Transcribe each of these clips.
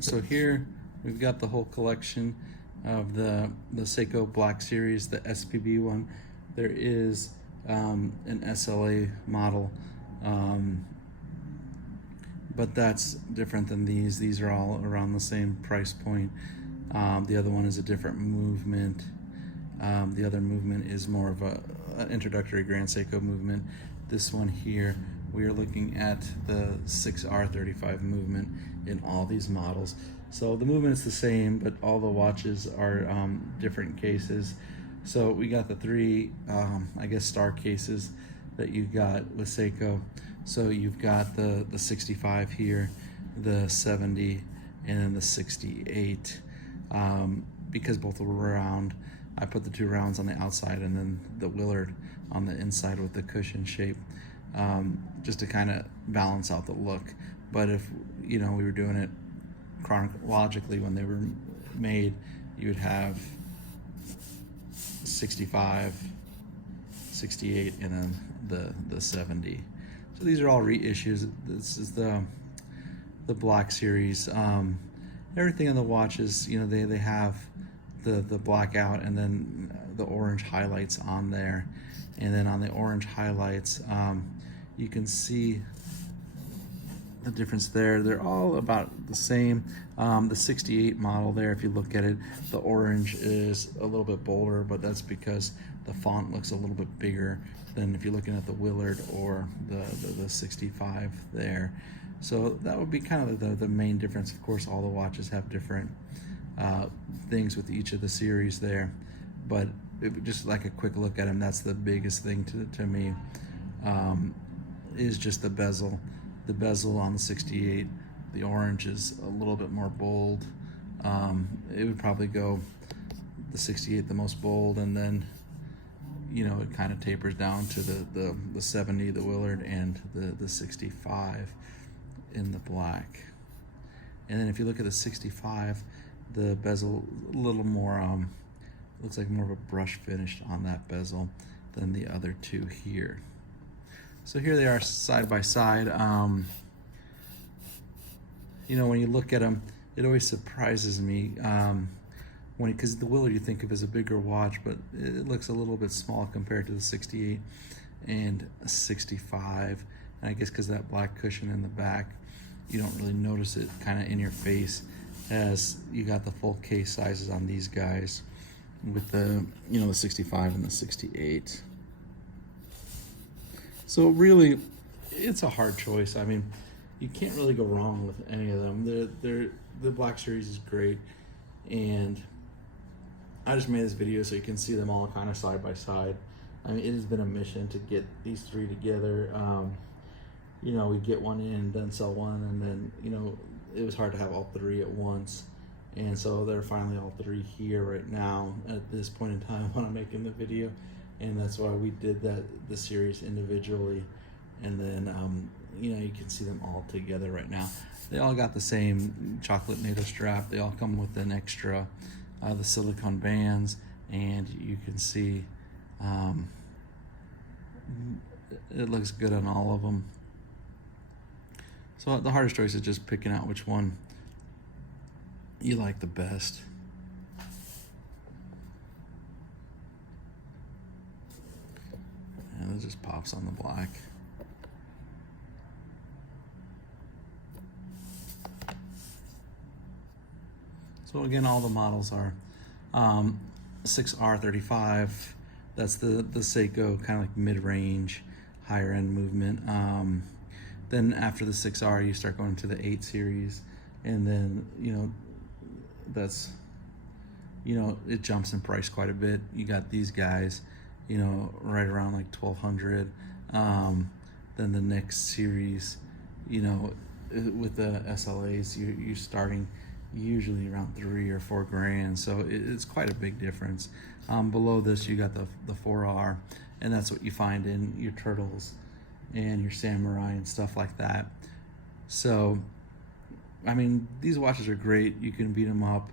So here we've got the whole collection of the Seiko Black Series, the SPB one. There is an SLA model, but that's different than these. These are all around the same price point. The other one is a different movement. The other movement is more of an introductory Grand Seiko movement. This one here, we are looking at the 6R35 movement in all these models. So the movement is the same, but all the watches are different cases. So we got the three, I guess, star cases that you got with Seiko. So you've got the 65 here, the 70, and then the 68. Because both were round, I put the two rounds on the outside and then the Willard on the inside with the cushion shape, just to kind of balance out the look. But if we were doing it chronologically when they were made, you would have 65, 68, and then the 70. So these are all reissues. This is the Black Series. Everything on the watches, they have the blackout and then the orange highlights on there. And then on the orange highlights, you can see the difference there. They're all about the same. The 68 model there, if you look at it, the orange is a little bit bolder, but that's because the font looks a little bit bigger than if you're looking at the Willard or the 65 there. So that would be kind of the main difference. Of course, all the watches have different things with each of the series there, but just like a quick look at them, that's the biggest thing to me, is just the bezel. The bezel on the 68, the orange is a little bit more bold. It would probably go the 68 the most bold, and then it kind of tapers down to the 70, the Willard, and the 65 in the black. And then if you look at the 65, the bezel a little more, looks like more of a brush finish on that bezel than the other two here. So here they are side by side. When you look at them, it always surprises me because the Willard you think of as a bigger watch, but it looks a little bit small compared to the 68 and 65. And I guess because that black cushion in the back, you don't really notice it kind of in your face, as you got the full case sizes on these guys with the the 65 and the 68. So really, it's a hard choice. I mean, you can't really go wrong with any of them. The Black Series is great, and I just made this video so you can see them all kind of side by side. I mean, it has been a mission to get these three together. We get one in, then sell one, and then it was hard to have all three at once. And so they're finally all three here right now at this point in time when I'm making the video. And that's why we did the series individually. And then, you can see them all together right now. They all got the same chocolate NATO strap. They all come with an extra, the silicone bands. And you can see it looks good on all of them. So the hardest choice is just picking out which one you like the best. And it just pops on the black. So again, all the models are 6R35. That's the Seiko kind of like mid-range, higher end movement. Then after the 6R, you start going to the 8 series, and then that's it jumps in price quite a bit. You got these guys, right around like 1,200. Then the next series, with the SLAs, you're starting usually around 3 or 4 grand. So it's quite a big difference. Below this, you got the 4R, and that's what you find in your Turtles and your Samurai and stuff like that. So, I mean, these watches are great. You can beat them up.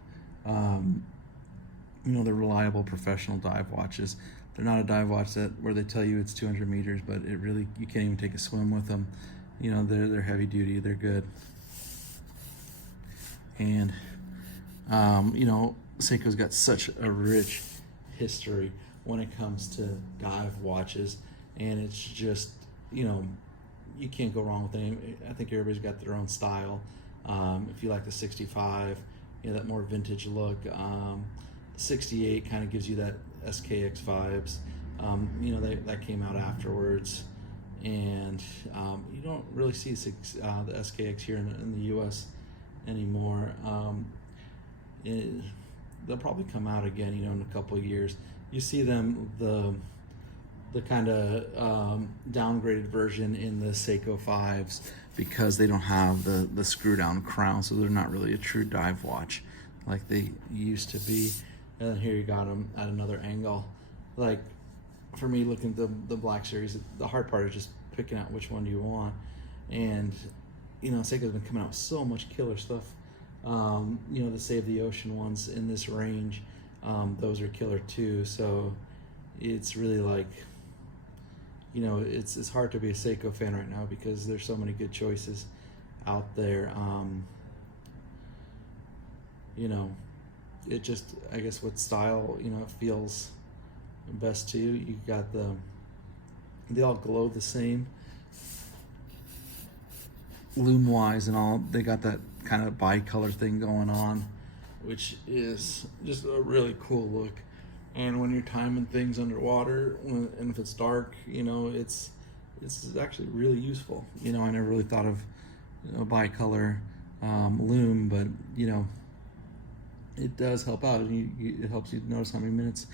They're reliable professional dive watches. They're not a dive watch where they tell you it's 200 meters, but it really, you can't even take a swim with them. They're heavy duty. They're good. And you know, Seiko's got such a rich history when it comes to dive watches, and it's just, you know, you can't go wrong with any. I think everybody's got their own style. If you like the 65, you know, that more vintage look. The 68 kind of gives you that SKX vibes. You know, that came out afterwards, and you don't really see the SKX here in the U.S. anymore. They'll probably come out again, you know, in a couple of years. You see them, the kind of downgraded version in the Seiko 5s, because they don't have the screw down crown, so they're not really a true dive watch like they used to be. And here you got them at another angle. Like, for me, looking at the Black Series, the hard part is just picking out which one do you want. And, you know, Seiko's been coming out with so much killer stuff. You know, the Save the Ocean ones in this range, those are killer too. So it's really like, you know, it's hard to be a Seiko fan right now because there's so many good choices out there. You know, it just, I guess, what style, you know, feels best to you. You got they all glow the same, lume wise and all. They got that kind of bi-color thing going on, which is just a really cool look. And when you're timing things underwater, and if it's dark, you know, it's actually really useful. You know, I never really thought of, you know, bi-color lume, but, you know, it does help out. It helps you notice how many minutes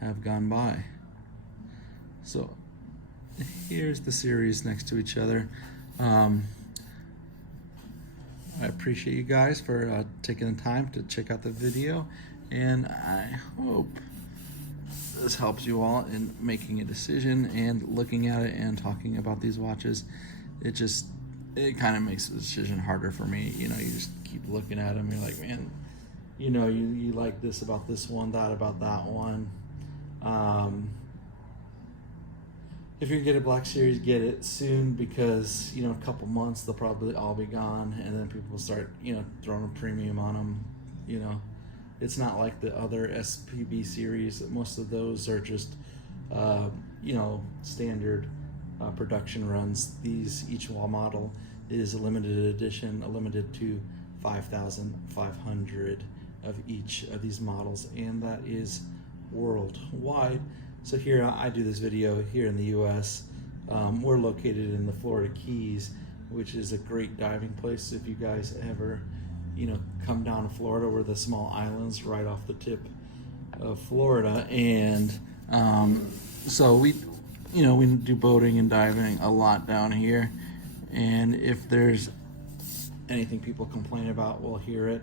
have gone by. So here's the series next to each other. I appreciate you guys for taking the time to check out the video, and I hope this helps you all in making a decision and looking at it and talking about these watches. It kind of makes the decision harder for me. You know, you just keep looking at them, you're like, man, you know, you like this about this one, that about that one. If you get a Black Series, get it soon, because, you know, a couple months they'll probably all be gone, and then people will start, you know, throwing a premium on them. You know, it's not like the other SPB series. Most of those are just, you know, standard production runs. Each wall model is a limited edition, limited to 5,500 of each of these models, and that is worldwide. So here I do this video here in the US. We're located in the Florida Keys, which is a great diving place. If you guys ever, you know, come down to Florida, we're the small islands right off the tip of Florida. And so we do boating and diving a lot down here. And if there's anything people complain about, we'll hear it.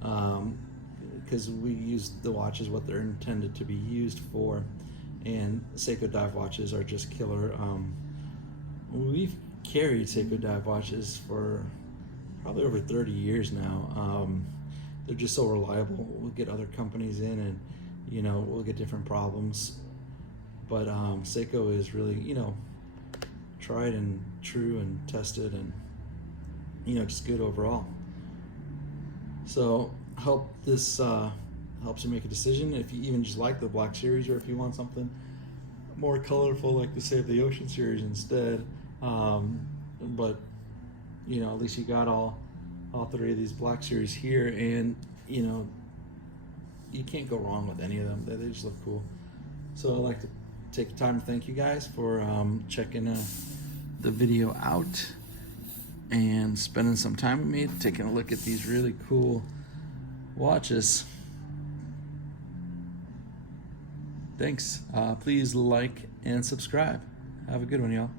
Because we use the watches what they're intended to be used for. And Seiko dive watches are just killer. We've carried Seiko dive watches for probably over 30 years now. They're just so reliable. We'll get other companies in, and, you know, we'll get different problems. But Seiko is really, you know, tried and true and tested, and, you know, just good overall. So hope this helps you make a decision. If you even just like the Black Series, or if you want something more colorful like the Save the Ocean series instead. But, you know, at least you got all three of these Black Series here, and, you know, you can't go wrong with any of them. They just look cool. So I'd like to take the time to thank you guys for checking the video out and spending some time with me, taking a look at these really cool watches. Thanks. Please like and subscribe. Have a good one, y'all.